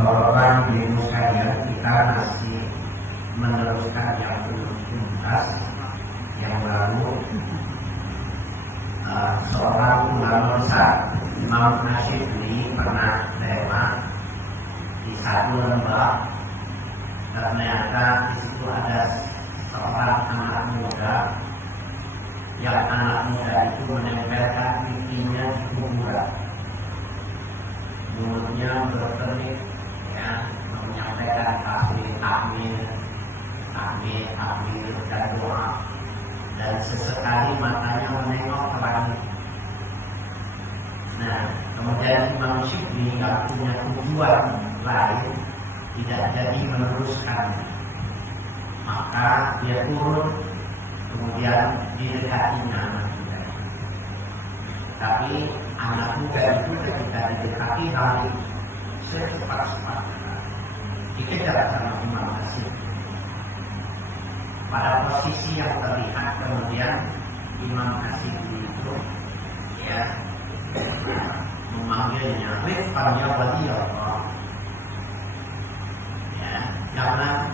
Bapak-bapak, ibu sekalian, kita masih meneruskan yang belum tuntas yang lalu. Seorang ulama besar Imam Asy'ari pernah lewat di satu lembah. Ternyata di situ ada seorang anak muda, yang anak muda itu menempelkan pipinya di kuburan, mulutnya berkerik, ya, menyampaikan amin dan doa, dan sesekali matanya menengok ke langit. Nah, kemudian Imam Syibli yang punya tujuan lain tidak jadi meneruskan, maka dia turun, kemudian didekatinya anak muda. Tapi anak muda itu ketika didekati lari secepat-cepatnya dikejar sama Imam Asy'ari. Pada posisi yang terlihat kemudian Imam Asy'ari itu ya memanggilnya, "Rifqan ya waliyallah." Ya, jangan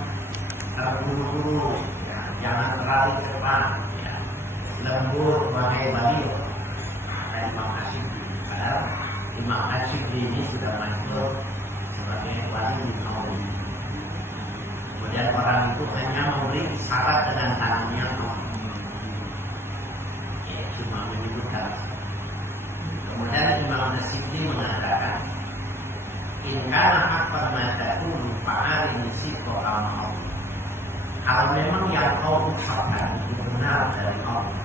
terburu-buru, ya, jangan terlalu cepat, ya, lembut wahai waliyallah. Kata Imam Asy'ari. Padahal Imam Asy'ari ini sudah manjur sebagai wali Allah. Kemudian orang itu hanya memberi syarat dengan tangannya, ya, cuma menyebutkan. Kemudian Imam Asy'ari mengatakan, "In kana haqqan ma taqulu fa'arini sidqa Allah." Kalau memang yang kau ucapkan itu benar dari Allah,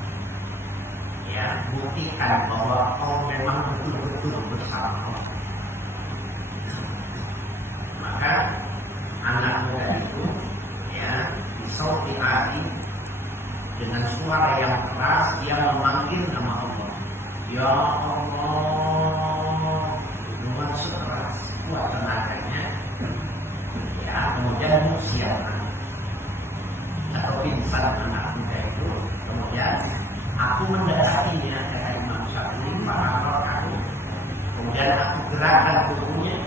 ya, buktikan bahwa kau memang betul-betul bersama Allah. Maka anak muda itu, ya, disauti Ali dengan suara yang keras, dia memanggil nama Allah. Ya Allah, dengan sekeras kuat tenaganya, ya, kemudian musiakan atau pingsan anak muda itu. Kemudian aku mendekatinya, kata Imam Syafi'i, aku. Kemudian aku gerakkan tubuhnya,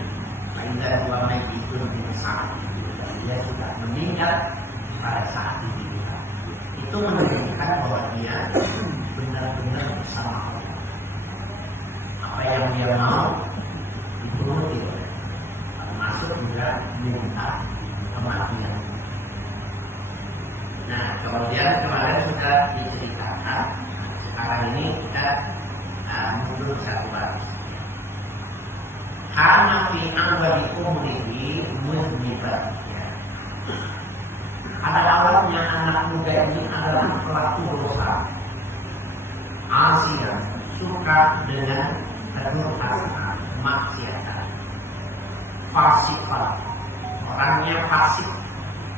dan dua itu besar, dan dia sudah meninggal pada saat itu. Itu menunjukkan bahwa dia benar-benar bersama Allah. Apa yang dia mau dituruti, termasuk juga minta kematian. Nah, kemudian kemarin sudah diceritakan Sekarang ini kita mundur satu baris. Karena fi awali umrihi mudniban. Pada awalnya anak muda ini adalah pelaku dosa, asian, suka dengan kedurhakaan, maksiatan, fasikan, orangnya fasik,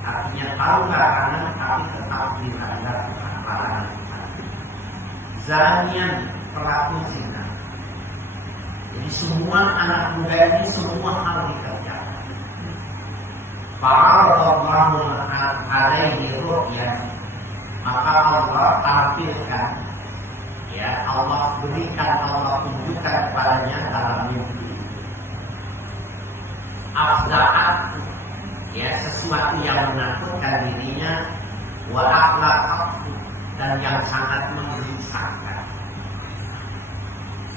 artinya tahu larangan tapi tetap dilanggar larangan. Zanian, pelaku zina. Jadi semua anak muda ini semua hal dikerjakan. Fa'aradallahu alaihi ru'yan, maka Allah tampilkan, ya Allah berikan, Allah tunjukkan kepadanya dalam mimpi. Afza'at, ya sesuatu yang menakutkan dirinya, wa akhlaqat, dan yang sangat menggelisahkan.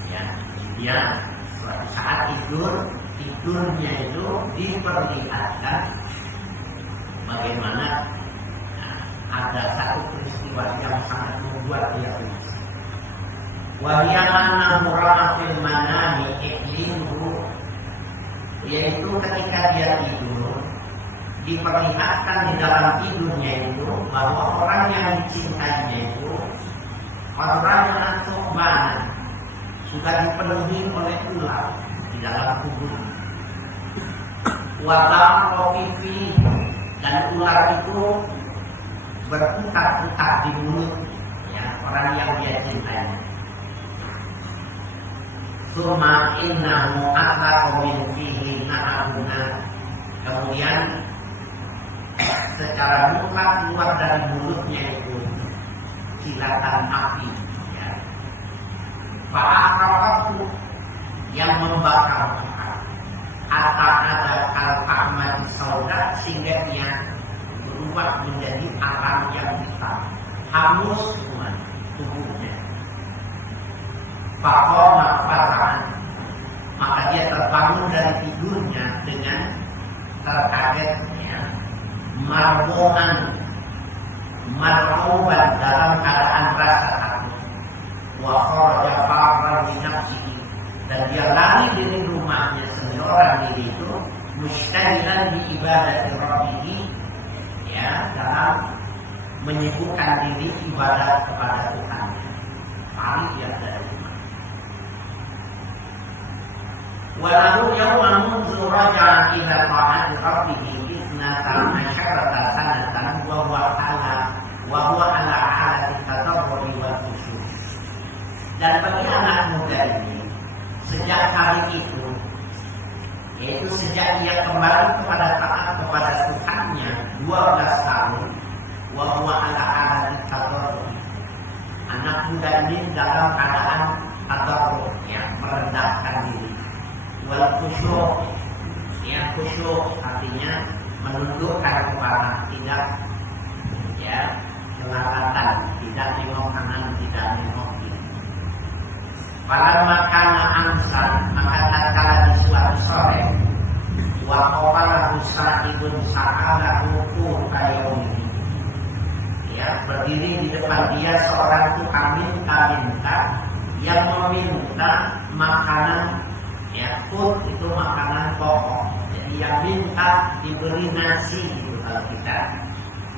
Ya, dia suatu saat tidurnya itu diperlihatkan bagaimana ada satu peristiwa yang sangat membuat dia gelisah. Wahiyana murafil manami iklimu, yaitu ketika dia tidur diperlihatkan di dalam tidurnya itu bahwa orang yang dicintainya itu orang yang sopan sudah dipenuhi oleh ular di dalam tubuhnya. Wadah rofifi, dan ular itu berputar-putar di mulut, ya, orang yang dia cintai. Suma innahu akhlaqu min fihi na'abuna, kemudian secara mutlak keluar dari mulutnya itu kilatan api, ya. Fa'akraqatu, yang membakar, hatta ada kalfa'mat sauda, sehingga dia berubah menjadi alam yang hitam, hangus semua tubuhnya. Faqama farhan, maka dia terbangun dari tidurnya dengan terkagetnya, marbu'an, mar'uban, dalam keadaan rasa takut. Wa kharaja farran bi nafsihi, dan dia lari dari rumahnya seorang diri itu, mustahilan di ibadah Rabbihi, ya, dalam menyibukkan diri ibadah kepada Tuhan. Lari dia dari rumah. Walau yawma munzu raja'a ila ta'ati Rabbihi isnata asyarata sanatan wa huwa ala halati tadarruri wal khusyuk. Dan bagi anak muda ini, sejak hari itu, yaitu sejak dia kembali kepada taat kepada Tuhannya 12 tahun, wa huwa ala halati tadarruri, anak muda ini dalam keadaan tadarrur, yang merendahkan diri, wal khusyuk, yang khusyuk artinya menundukkan kepala, tidak, ya, kelahatan, tidak nengok kanan, tidak nengok kiri. Pada makana amsan, maka tatkala di suatu sore, wa qala sa'idun sa'alahu qayyumin, ya, berdiri di depan dia seorang tukang minta-minta yang meminta makanan, ya, food itu makanan pokok. Jadi yang minta diberi nasi itu kalau kita,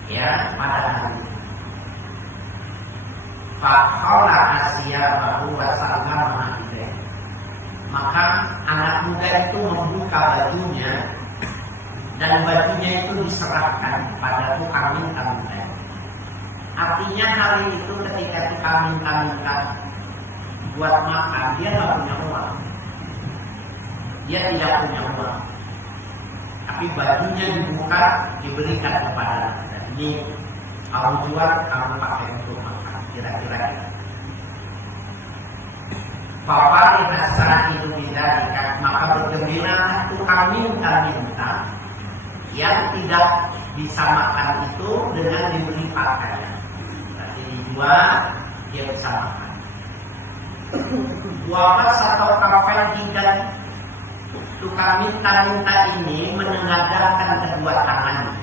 ya, pada hari itu. Faqala asyabahu wa sallama ilaihi, maka anak muda itu membuka bajunya dan bajunya itu diserahkan pada tukang minta-minta. Artinya hari itu ketika tukang minta-minta buat makan, dia nggak punya uang, dia tidak punya uang, tapi bajunya dibuka, diberikan kepada kita. Ini kamu jual, kamu pakai untuk makan, kira-kira gitu. Fafari nasra itu tidak, maka bergembira tukang minta-minta yang tidak bisa makan itu dengan diberi pakaian. Jadi dijual, dia bisa makan. Wapas atau kafel tidak, tukang minta-minta ini menengadahkan kedua tangannya.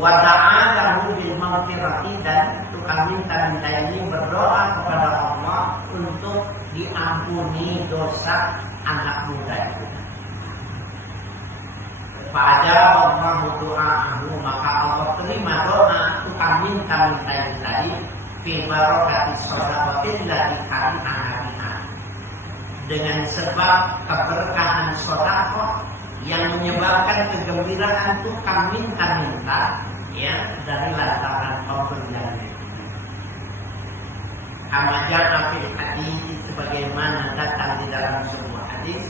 wa da'a lahu bil maghfirati, dan tukang minta-minta ini berdoa kepada Allah untuk diampuni dosa anak muda itu. Fa'ajaba Allahu du'aahu, maka Allah terima doa tukang minta-minta ini tadi, fi barakati shadaqatin lati kana biha, dengan sebab keberkahan sedekah yang menyebabkan kegembiraan tukang minta-minta, ya, dari lantaran pemberiannya. Kama ja'a fil hadis, sebagaimana datang di dalam sebuah hadis,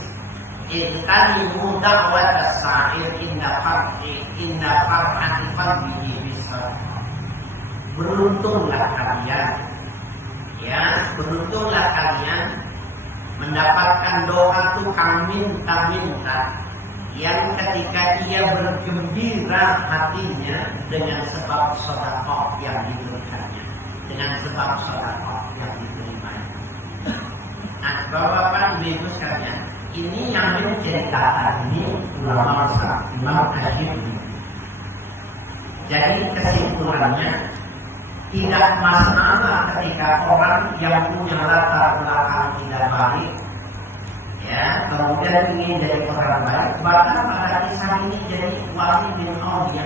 "Intanimu da'wat as-sa'ir inna farhati qalbihi bis-sadaqah." Beruntunglah kalian, ya, beruntunglah kalian mendapatkan doa tukang minta-minta yang ketika dia bergembira hatinya dengan sebab sedekah yang diberikannya, dengan sebab sedekah yang diterimanya. Nah, Bapak-bapak, Ibu sekalian, ini yang menceritakan ini ulama besar Imam Asy'ari. Jadi kesimpulannya, tidak masalah ketika orang yang punya latar belakang tidak baik, ya, kemudian ingin jadi orang baik. Bahkan pada kisah ini jadi wali bin Auliya.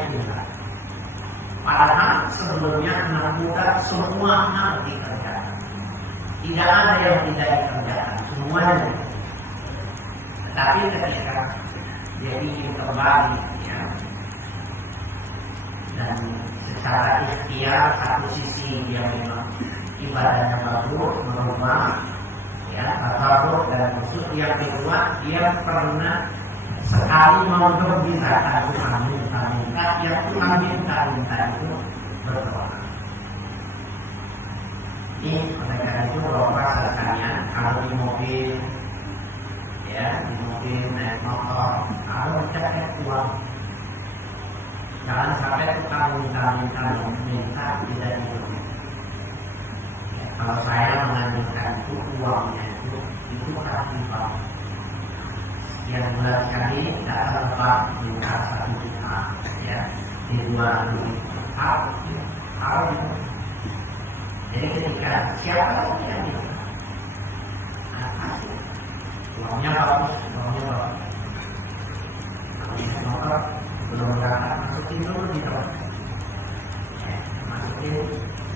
Padahal sebelumnya anak muda semua hal dikerjakan, tidak ada yang tidak dikerjakan, semuanya. Tetapi ketika dia ingin kembali, ya, dan secara ikhtiar, satu sisi dia memang ibadahnya bagus, merubah, ya, tabarruk dan khusus. Yang kedua, dia pernah sekali menggembirakan tukang minta-minta, yang tukang minta-minta itu berdoa. Ini oleh karena itu Bapak sekalian, kalau di mobil, ya, di mobil naik motor, kalau mencapai uang, jangan sampai tukang minta-minta tidak diberi. Ya, kalau saya mengambilkan itu uangnya itu kasih Pak. Yang bulan kali datang Pak minta 1 juta, ya, di 2 tahun. Jadi ketika siapa lagi yang minta, kasih. Uangnya bagus. Motor belum berangkat, masukin dulu di dalam, ya, masukin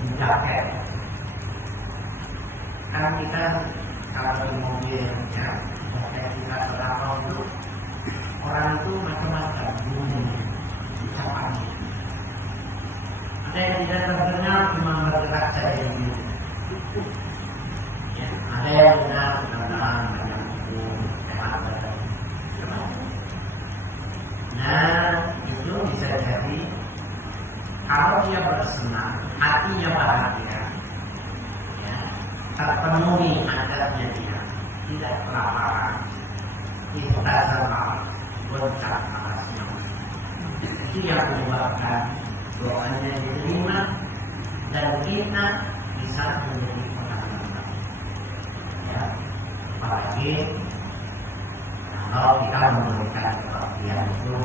di jaket. Kan kita kalau di mobil, ya, jaket kita terlalu itu, orang itu macam-macam bunyinya, ucapannya. Ada yang tidak terdengar, cuma bergerak saja yang gitu. Ya, ada yang benar, banyak itu, nah, itu bisa jadi kalau dia bersenang, hatinya bahagia, ya, terpenuhi adatnya dia, tidak kelaparan, istazabah, goncang alasnya. Itu yang menyebabkan doanya diterima dan kita bisa menjadi orang yang baik, ya, apalagi kalau kita memberikan kebahagiaan itu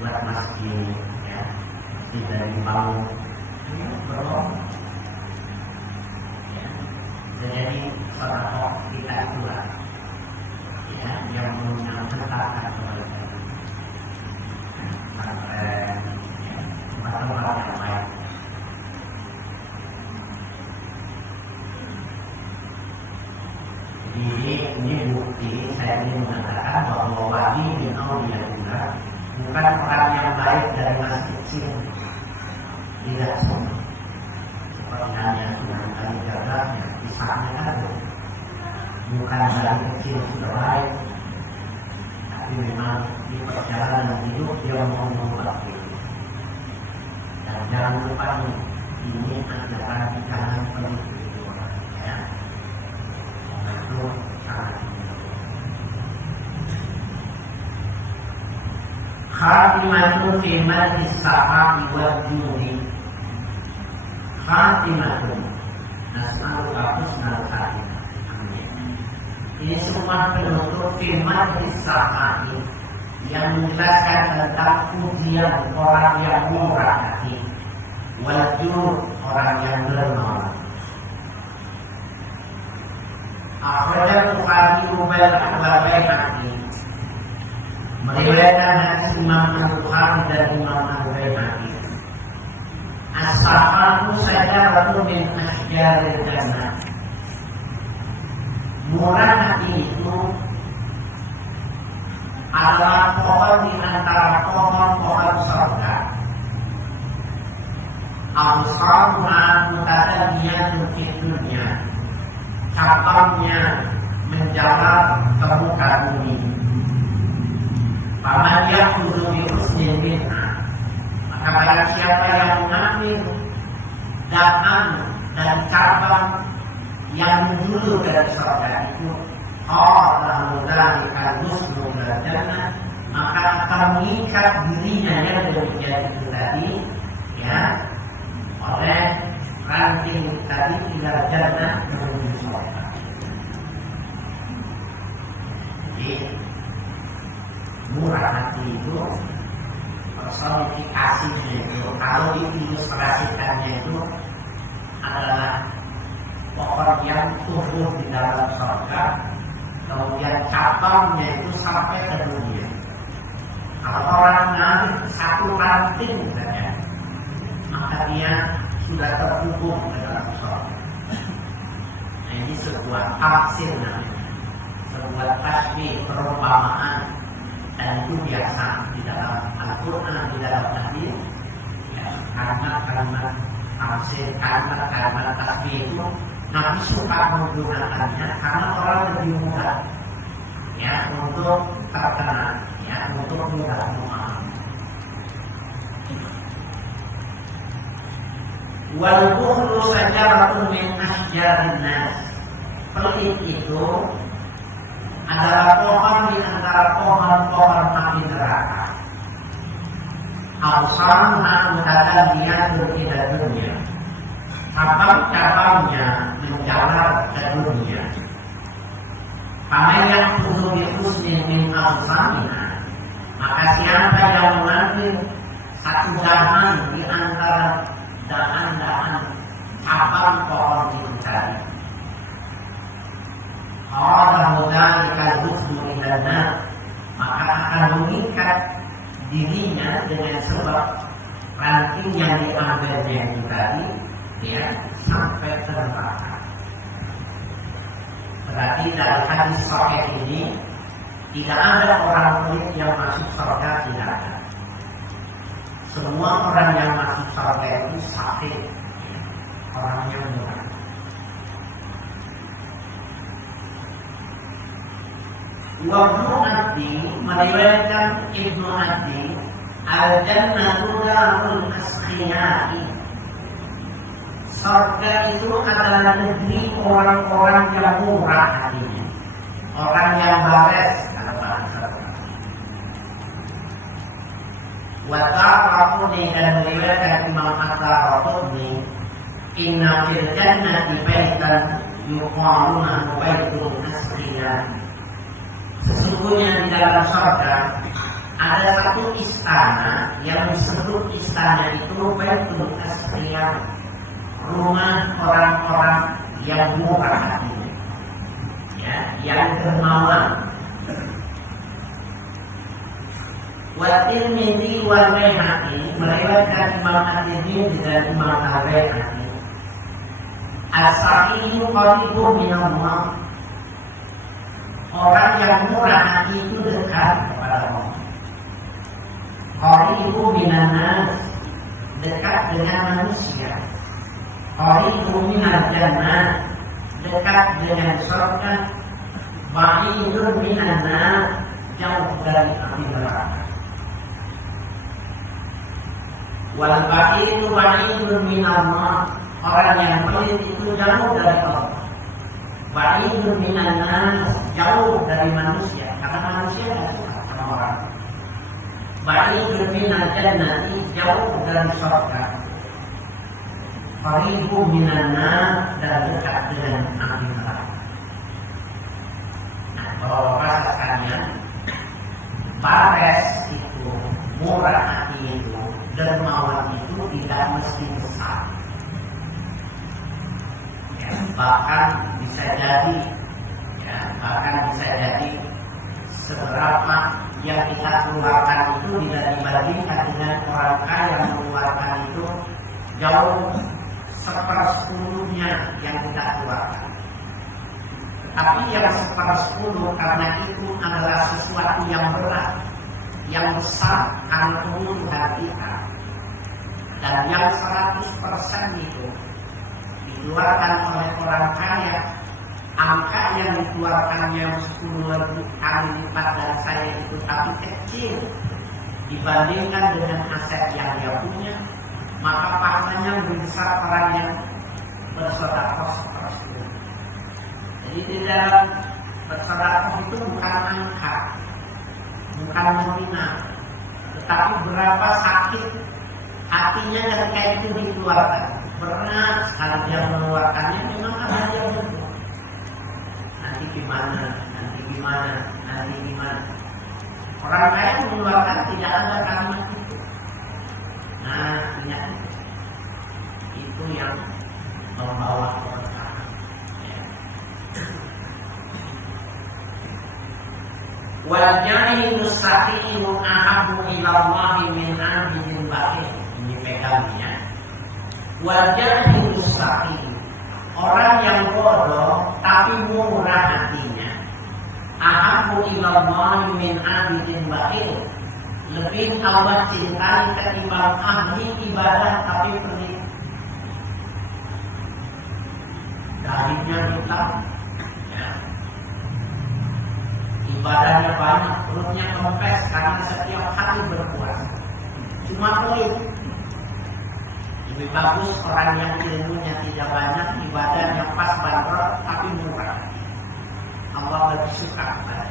buat masjid, ya, masjid dari bangun, belum, ya, jadi sedekah kita itulah, ya, yang mengantarkan kepada tempat-tempat yang baik. Ini bukti saya ingin mengatakan bahwa wali bin Auliya bukan orang yang baik dari masih kecil, tidak semua. Seperti yang sudah kali jaga, kisahnya kan bukan dari kecil sudah baik, tapi memang di perjalanan hidup dia mau membuat itu. Dan jangan lupa ini adalah jangan penuh orang, ya. Itu sangat khatimatun fi majlis sahabi wal judi. Khatimatun nas'aluka husnal khatimah. Amin. Ini semua penutup fi majlis sahabi, yang menjelaskan tentang pujian orang yang murah hati, wajur orang yang dermawan. Akhirnya Bukhari Al-Baihaqi meriwayatkan hadis Imam Al-Bukhari dan Imam Al-Baihaqi. As-safatu sajaratu min asjaril jannah. Murah hati itu adalah pohon di antara pohon-pohon surga. Al-Saluha mutadabiyatun fi dunya. Cabangnya menjalar ke muka bumi. Paman yakhudhu bi husnin minha, maka barang siapa yang mengambil dahan dan cabang yang dulu dari surga itu, Allah dzalika nuslu jannah, maka akan mengikat dirinya yang demikian itu tadi, ya, oleh ranting tadi tidak jannah menuju surga. Jadi murah hati itu personifikasinya itu, kalau diilustrasikannya itu adalah pohon yang tumbuh di dalam surga, kemudian cabangnya itu sampai ke dunia. Kalau orang ngambil satu ranting saja, maka dia sudah terhubung ke dalam surga. Nah, ini sebuah tafsir namanya, sebuah tasbih, perumpamaan, dan itu biasa di dalam Al-Quran, di dalam hadis. Ya, kalimat-kalimat tafsir, kalimat-kalimat tasbih itu Nabi suka menggunakannya karena orang lebih mudah, ya, untuk terkenal, ya, untuk mudah memahami. Wal bukhlu sajaratun min asjarin nas. Pelit itu adalah pohon di antara pohon-pohon api neraka. Awsalna mutadabiyatun ila dunya. Cabang-cabangnya menjalar ke dunia. Paman yang tujuh di husnin min al-samina, maka siapa yang mengambil satu dahan di antara dahan-dahan cabang pohon itu tadi, Allah dzalika nuslu ilana, maka akan mengikat dirinya dengan sebab ranting yang diambilnya itu tadi, ya, sampai ke neraka. Berarti dari hadis sahih ini tidak ada orang pelit yang masuk surga, tidak ada. Semua orang yang masuk surga itu sahih, orang yang murah. Wabnu Adi meriwayatkan Ibnu Adi, al-jannatu darul asqiyai. Surga itu adalah negeri orang-orang yang murah hatinya, orang yang bares, kalau bahasa. Wattaquni dan meriwayatkan Imam At-Tabari, inna fil jannati baitan yuqalunahu baitul asqiya. Sesungguhnya di dalam surga ada satu istana yang disebut istana itu baitul asqiya, rumah orang-orang yang murah hatinya, ya, yang dermawan. Wa Tirmidzi wal Baihaqi meriwayatkan Imam At-Tirmidzi dan Imam Al-Baihaqi, as-saqiyu qaribun min Allah. Orang yang murah hati itu dekat kepada Allah. Qaribun minan nas, dekat dengan manusia. Qaribun minal jannah, dekat dengan surga. Ba'idun minan nar, jauh dari api neraka. Wal ba'idu ba'idun minal nar, orang yang pelit itu jauh dari Allah. Ba'idun minan nas, jauh dari manusia, karena manusia tidak suka sama orang. Ba'idun minal jannah, jauh dari surga. Qaribun minan nar, dan dekat dengan api neraka. Nah, kalau rasa sekalian, bares itu, murah hati itu, dermawan itu tidak mesti besar. Ya, bahkan bisa jadi seberapa yang kita keluarkan itu tidak dibandingkan dengan orang kaya yang mengeluarkan itu jauh 1/10-nya yang kita keluarkan. Tapi yang 1/10 karena itu adalah sesuatu yang berat, yang besar karena kebutuhan kita. Dan yang 100% itu dikeluarkan oleh orang kaya, angka yang dikeluarkannya 10 kali lipat dari saya itu tapi kecil dibandingkan dengan aset yang dia punya, maka pahalanya lebih besar orang yang bersedekah 1/10. Jadi di dalam bersedekah itu bukan angka, bukan nominal, tetapi berapa sakit hatinya ketika itu dikeluarkan. Berat sekali dia mengeluarkannya, memang ada yang betul. Nanti gimana. Orang kaya mengeluarkan tidak ada kalimat itu. Nah, ingat itu yang membawa keberkahan. Wajahil sahihu ahabu ilallahi min abidin bakhil. Ini pegangannya. Wajahil sahihu, orang yang bodoh tapi murah hatinya, ahabu ilallahi min abidin bakhil, lebih Allah cintai ketimbang ahli ibadah tapi pelit. Dagingnya hitam, ya. Ibadahnya banyak, perutnya kempes karena setiap hari berpuasa. Cuma pelit. Lebih bagus orang yang ilmunya tidak banyak, ibadahnya pas banget tapi murah. Allah lebih suka kepada.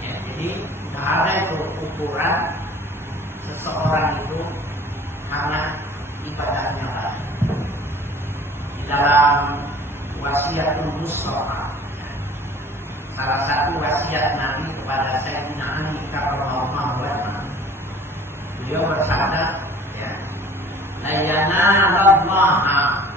Ya, jadi nggak ada itu ukuran seseorang itu karena ibadahnya banyak. Di dalam wasiatul Mustafa, salah satu wasiat Nabi kepada Sayyidina Ali karramallahu wajhahu, beliau bersabda, ya, la yanalallaha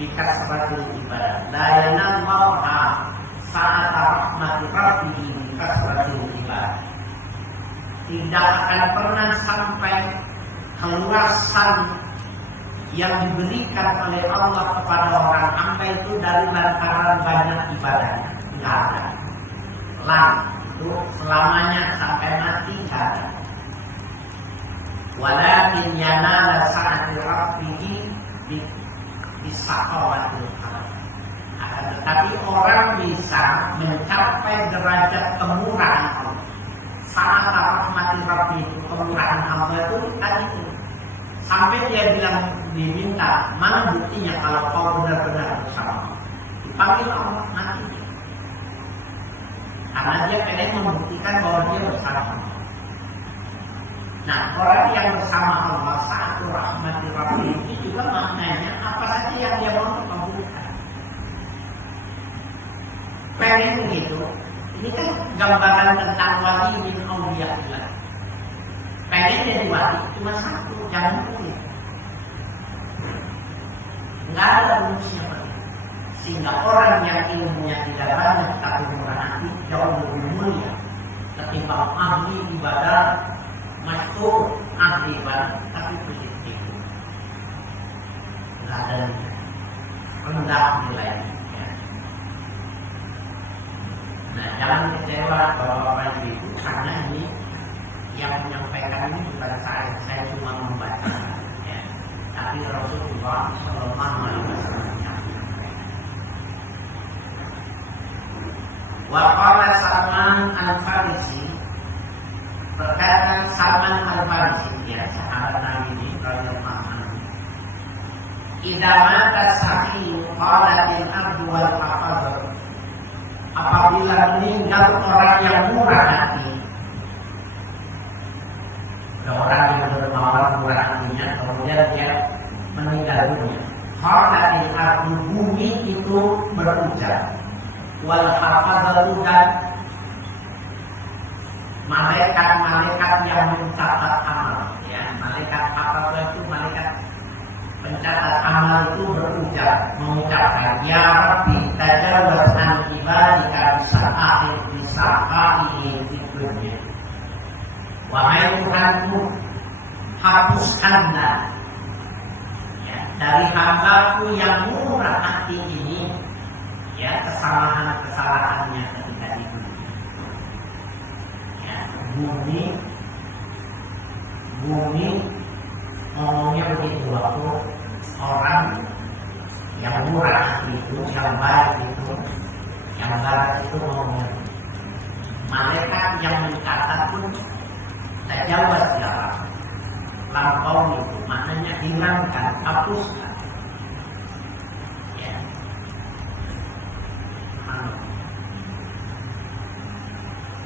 bikasratil ibadah, la yanalallaha sa'ata rahmati rabbihi bikasratil ibadah. Tidak akan pernah sampai keluasan yang diberikan oleh Allah kepada orang hamba itu dari lantaran banyak ibadahnya. Tidak ada. Itu selamanya sampai mati tidak ada. Walakin yanala sa'ati rabbihi bisaqawatil qalb. Akan tetapi orang bisa mencapai derajat kemurahan Allah. Sa'ata rahmatil rabbihi, kemurahan Allah itu tadi itu. Sampai dia bilang, diminta, mana buktinya kalau kau benar-benar bersama? Dipanggil Allah, mati. Karena dia pengen membuktikan bahwa dia bersama. Nah, orang yang bersama Allah, satu rahmati Rabbi, itu juga maknanya apa saja yang dia mau kabulkan. Pengen gitu. Ini kan gambaran tentang wali min auliyaillah. Pengen jadi wali cuma satu, jangan pilih. Nggak ada manusia begitu. Sehingga orang yang ilmunya tidak banyak tapi murah hati jauh lebih mulia ketimbang ahli ibadah, masyhur ahli ibadah tapi positif. Nggak ada rendah nilainya. Ya. Nah, jangan kecewa bapak-bapak ibu karena ini yang menyampaikan ini bukan saya cuma membaca, ya. Tapi Rasulullah Sallallahu Alaihi Wasallam menyampaikan. Waqala Salman Al-Farisi, berkata Salman Al-Farisi, ya, sahabat Nabi ini radhiyallahu anhu, idza mata sahihu qalatil ardu wal hafadh. Apabila meninggal orang yang murah hati, orang yang bermawar murah hatinya, kemudian dia meninggal dunia. Qalatil ardu, bumi itu berujar, wal hafadh, dan malaikat-malaikat yang mencatat amal, ya, malaikat apa itu malaikat pencatat amal itu mengucapkan, ya Rabbi tajawaz an ibadika bisa'atin fi dunya. Wahai Tuhanku, hapuskanlah ya, dari hambaku yang murah hati ini ya kesalahan-kesalahannya ketika di dunia. Ya, bumi ngomongnya begitu waktu orang yang murah itu, yang baik itu, yang baik itu ngomongnya. Malaikat yang mencatat pun tajawaz ya Allah, lampau itu maknanya hilangkan, hapuskan. Ya.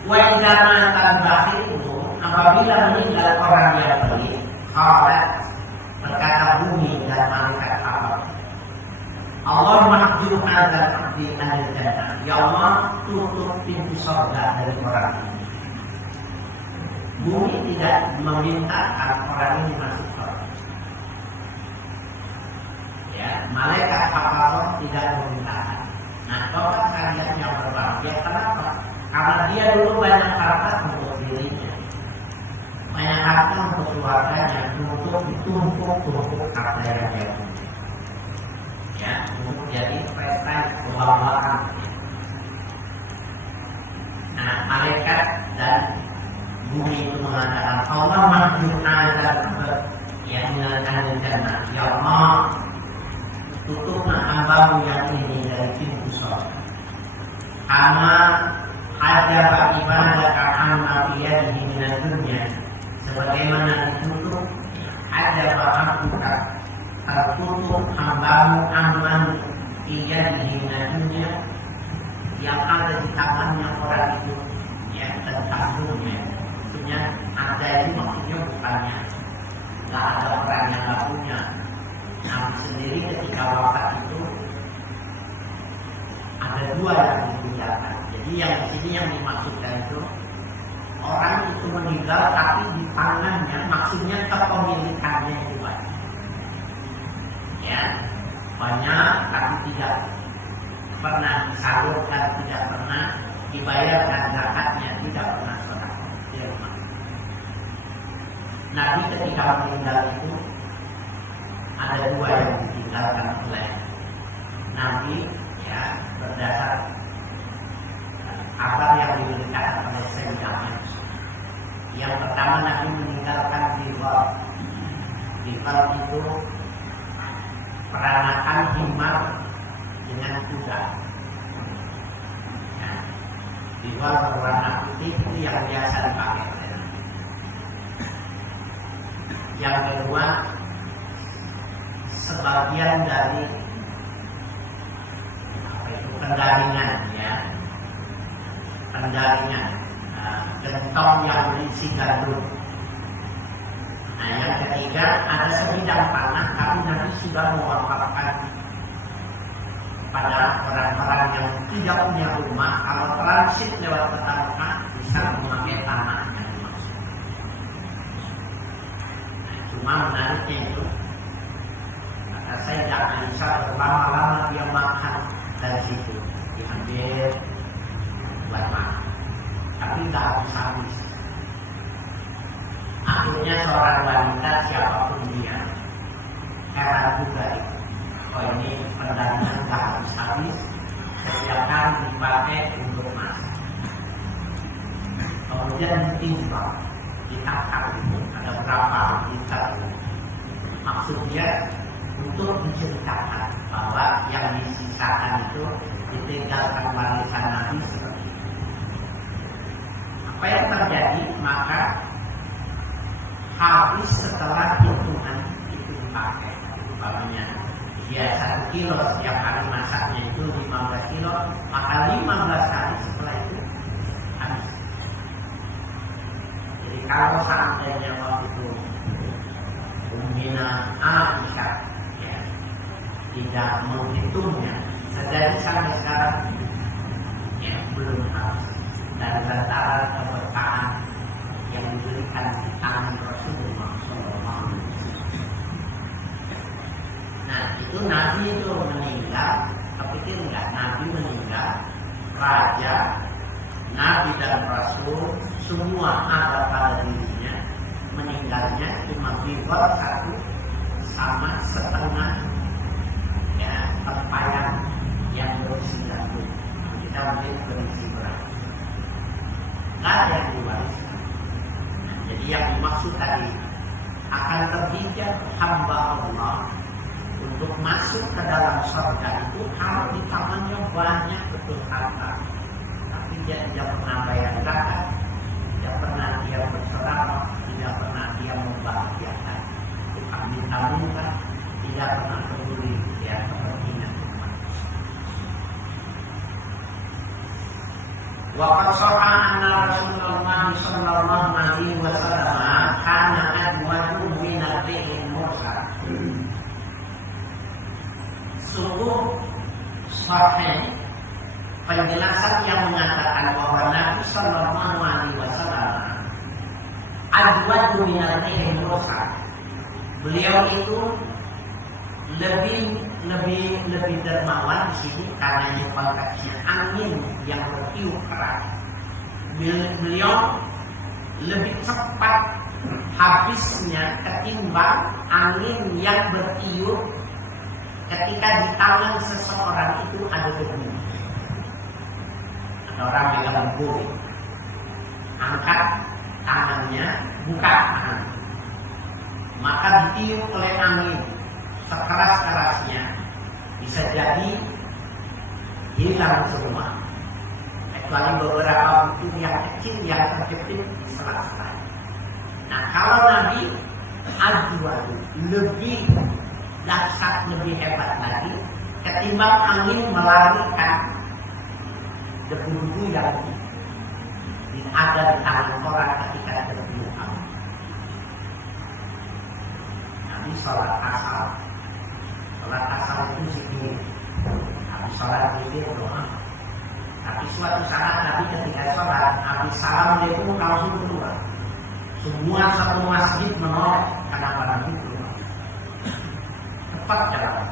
Wa idza matal bakhilu, apabila meninggal orang yang pelit, berkata bumi dan malaikat Allah, Allah mahjurkan dan abdi anil jannah, ya Allah tutup pintu surga dari orang ini. Bumi tidak memintakan orang ini masuk surga. Ya, malaikat Allah tidak memintakan. Nah, tobat kalian yang berbahagia kenapa? Karena dia dulu banyak harta untuk dirinya, banyak harta untuk keluarganya, untuk ditumpuk harta yang dia punya. Ya, untuk jadi presiden kebawaan. Nah, malaikat dan bumi itu mengatakan Allah mahjurkan dan yang mengatakan jannah, ya Allah tutuplah hambamu yang ini dari pintu surga. Karena hajab ibadah karena biyadihi minad dunya, sebagaimana ditutup hajab hambuka, tertutup hambamu aman biyadihi minad dunya, yang ada di tangannya orang itu ya tentang dunia. Maksudnya ada ini maksudnya bukannya nggak ada orang yang nggak punya. Nabi sendiri ketika wafat itu ada dua yang ditinggalkan. Jadi yang di sini yang dimaksudkan itu orang itu meninggal tapi di tangannya, maksudnya kepemilikannya itu banyak. Ya, banyak tapi tidak pernah disalurkan, tidak pernah dibayarkan zakatnya, tidak pernah sedekah. Nabi ketika meninggal itu ada dua yang ditinggalkan oleh Nabi, ya, berdasar kabar yang diberikan oleh Sayyidah Aisyah. Yang pertama Nabi meninggalkan Rifal itu peranakan himar dengan kuda. Ya, Rifal berwarna putih itu yang biasa dipakai oleh Nabi. Yang kedua, sebagian dari pendaringan, ya, pendaringan gentong yang berisi gandum. Nah, yang ketiga ada sebidang tanah tapi Nabi sudah mewakafkan pada orang-orang yang tidak punya rumah, kalau transit lewat kota Mekah bisa memakai tanah yang dimaksud. Nah, cuma menariknya itu Sayyidah Aisyah berlama-lama dia makan dari situ, diambil buat makan, tapi tidak habis-habis. Akhirnya seorang wanita siapapun dia heran juga itu. Oh, ini pendaringan tidak habis-habis, setiap kali dipakai untuk masak. Kemudian ditimbang, ditangkap itu ada berapa liter. Maksudnya untuk menceritakan bahwa yang disisakan itu ditinggalkan warisan Nabi seperti itu. Apa yang terjadi? Maka habis setelah hitungan itu dipakai. Umpamanya dia 1 kilo setiap hari masaknya itu 15 kilo, maka 15 kali setelah itu habis. Jadi kalau seandainya waktu itu Ummina Aisyah tidak menghitungnya, terjadi sampai sekarang ya belum habis. Dan antara keberkahan yang diberikan di tangan Rasulullah SAW. Nah itu Nabi itu meninggal, kepikir nggak Nabi meninggal, raja, Nabi dan Rasul semua ada pada dirinya, meninggalnya cuma bibir satu sama setengah ya tempayan yang berisi gandum. Kita mungkin berisi beras. Nggak ada yang diwariskan. Nah, jadi yang dimaksud tadi akan terhijab hamba Allah untuk masuk ke dalam surga itu kalau di tangannya banyak betul harta, tapi dia tidak pernah bayar zakat, tidak pernah dia bersedekah, tidak pernah dia membahagiakan, tukang minta-minta, tidak pernah peduli ya kepentingan umat. Waqad sahha anna Rasulullah sallallahu alaihi wasallam kana adwatu min ar-rihil mursal. Sungguh sahih penjelasan yang mengatakan bahwa Nabi sallallahu alaihi wasallam adwatu min ar-rihil mursal. Beliau itu lebih dermawan di sini karena ini konteksnya angin yang bertiup keras. Beliau lebih cepat habisnya ketimbang angin yang bertiup ketika di tangan seseorang itu ada debu. Ada orang megang bui, angkat tangannya, buka tangan, maka ditiup oleh angin sekeras-kerasnya, bisa jadi hilang semua, kecuali beberapa butir yang kecil yang terjepit di sela-sela. Nah kalau Nabi adwatu lebih dahsyat, lebih hebat lagi ketimbang angin melarikan debu-debu yang ada di tangan orang ketika tertiup angin. Nabi sholat asar. Sholat asar itu zikir. Habis sholat zikir doa. Tapi suatu saat Nabi ketika sholat, habis salam dia pun langsung keluar. Semua satu masjid menolak kenapa Nabi keluar. Cepat jalan.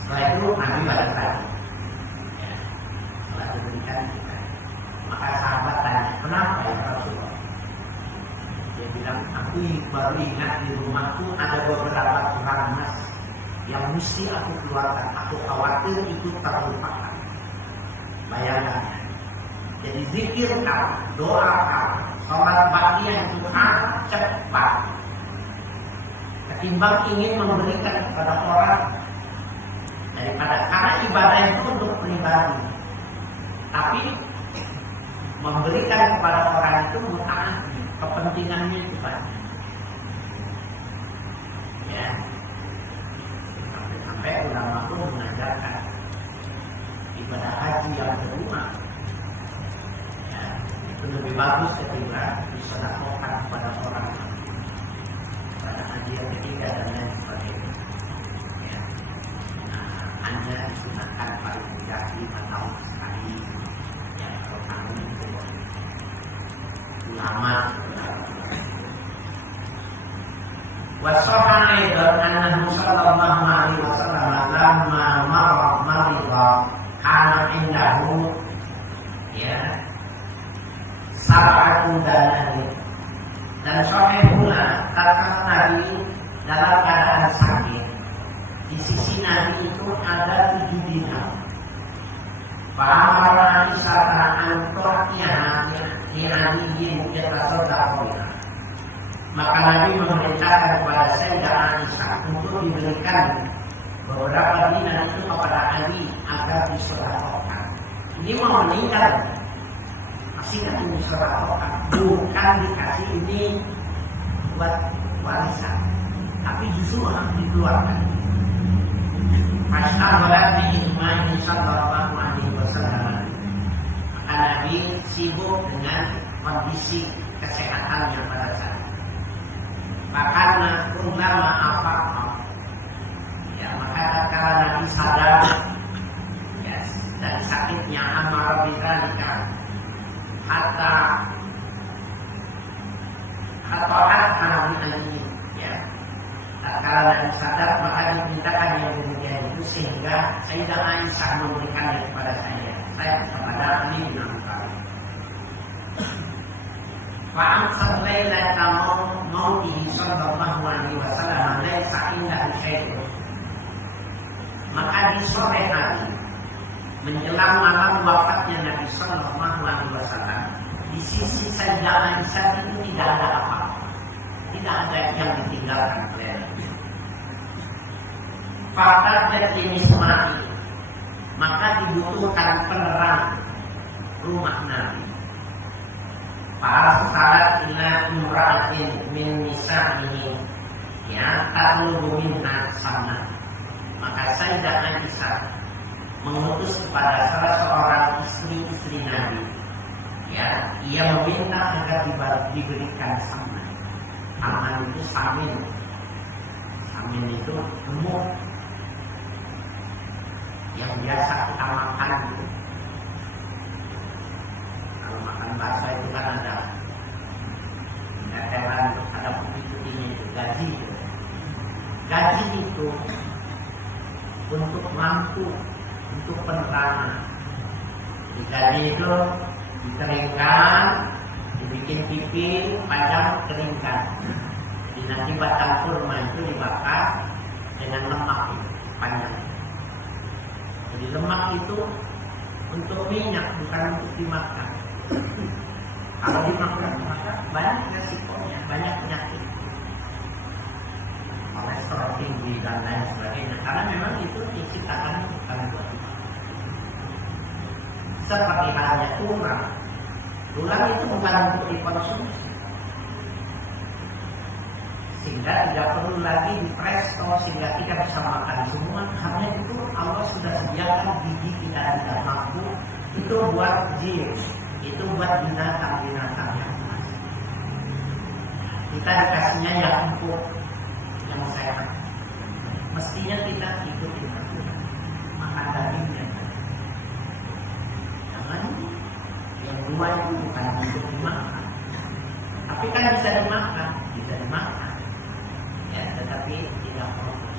Setelah itu Nabi balik lagi. Ya. Setelah diberikan kita. Maka sahabat tanya, kenapa ya Rasulullah? Dia bilang, aku baru ingat di rumahku ada beberapa tulang emas yang mesti aku keluarkan. Aku khawatir itu terlupakan. Bayangkan. Jadi zikir kau, doa kau, sholat bagian itu sangat cepat. Ketimbang ingin memberikan kepada orang daripada karena ibadah itu untuk pribadi. Tapi memberikan kepada orang itu mutaat. Kepentingannya itu banyak. Ya. Sampai ulama pun mengajarkan ibadah haji yang kedua. Ya, itu lebih bagus ketika disedekahkan kepada orang pada haji yang ketiga dan lain sebagainya. Ya. Nah, hanya disunahkan paling tidak 5 tahun sekali. Ya, kalau tahun itu ulama. Wasahha aidan annahu sallallahu alaihi wasallam lamma marida kana indahu ya sab'atu danani. Dan sahih pula kata Nabi dalam keadaan sakit, di sisi Nabi itu ada 7 dinar. Fa'amara Aisyah an-tu'tiha li Aliyin yatasaddaquna. Maka Nabi memerintahkan kepada Sayyidah Aisyah untuk diberikan beberapa dinar itu kepada Ali agar disedekahkan. Ini mau meninggal, masih kan disedekahkan, bukan dikasih ini buat warisan, tapi justru harus dikeluarkan. Fashtaghara bi ilmihi sallallahu alaihi wasallam. Maka Nabi sibuk dengan kondisi kesehatannya pada saat itu. Maka ulama afaqah. Ya, maka tatkala Nabi sadar ya, dari sakitnya amara bidzalika hatta atau karena ini, ya. Tatkala Nabi sadar maka dimintakan yang demikian itu sehingga Sayyidah Aisyah memberikannya kepada saya kepada Ali bin Abi Thalib. Fa'amsat lailata mautihi sallallahu alaihi wasallam laisa indahu syai'un. Maka di sore hari menjelang malam wafatnya Nabi sallallahu alaihi wasallam, di sisi Sayyidah Aisyah itu tidak ada apa-apa, tidak ada yang ditinggalkan oleh Nabi. Fakat ini Ismail, maka dibutuhkan penerang rumah Nabi. Para sahabat ila imra'atin min nisa'ihi, ya tatlubu minha sana. Maka Sayyidah Aisyah mengutus kepada salah seorang istri-istri Nabi, ya, ia meminta agar diberikan saman. Saman itu samin. Samin itu gemuk yang biasa kita makan gitu. Kalau makan bakso itu kan ada tetelan, ada putih-putihnya itu, gaji gitu. Gaji itu untuk lampu, untuk penerangan. Jadi gaji itu dikeringkan, dibikin pipi, panjang, keringkan. Jadi nanti batang kurma itu dibakar dengan lemak itu, panjang. Jadi lemak itu untuk minyak, bukan untuk dimakan. Kalau dimakan maka banyak resikonya, banyak penyakit, kolesterol tinggi dan lain sebagainya. Karena memang itu diciptakan bukan buat dimakan. Seperti halnya tulang. Tulang itu bukan untuk dikonsumsi, sehingga tidak perlu lagi dipresto, sehingga tidak bisa makan semua. Hanya itu Allah sudah sediakan gigi kita tidak mampu. Itu buat jin, itu buat binatang-binatang yang masih. Kita dikasihnya yang empuk, yang sehat. Mestinya kita ikutin makan dagingnya. Jangan yang dua itu bukan untuk dimakan, tapi kan bisa dimakan, ya, tetapi tidak perlu.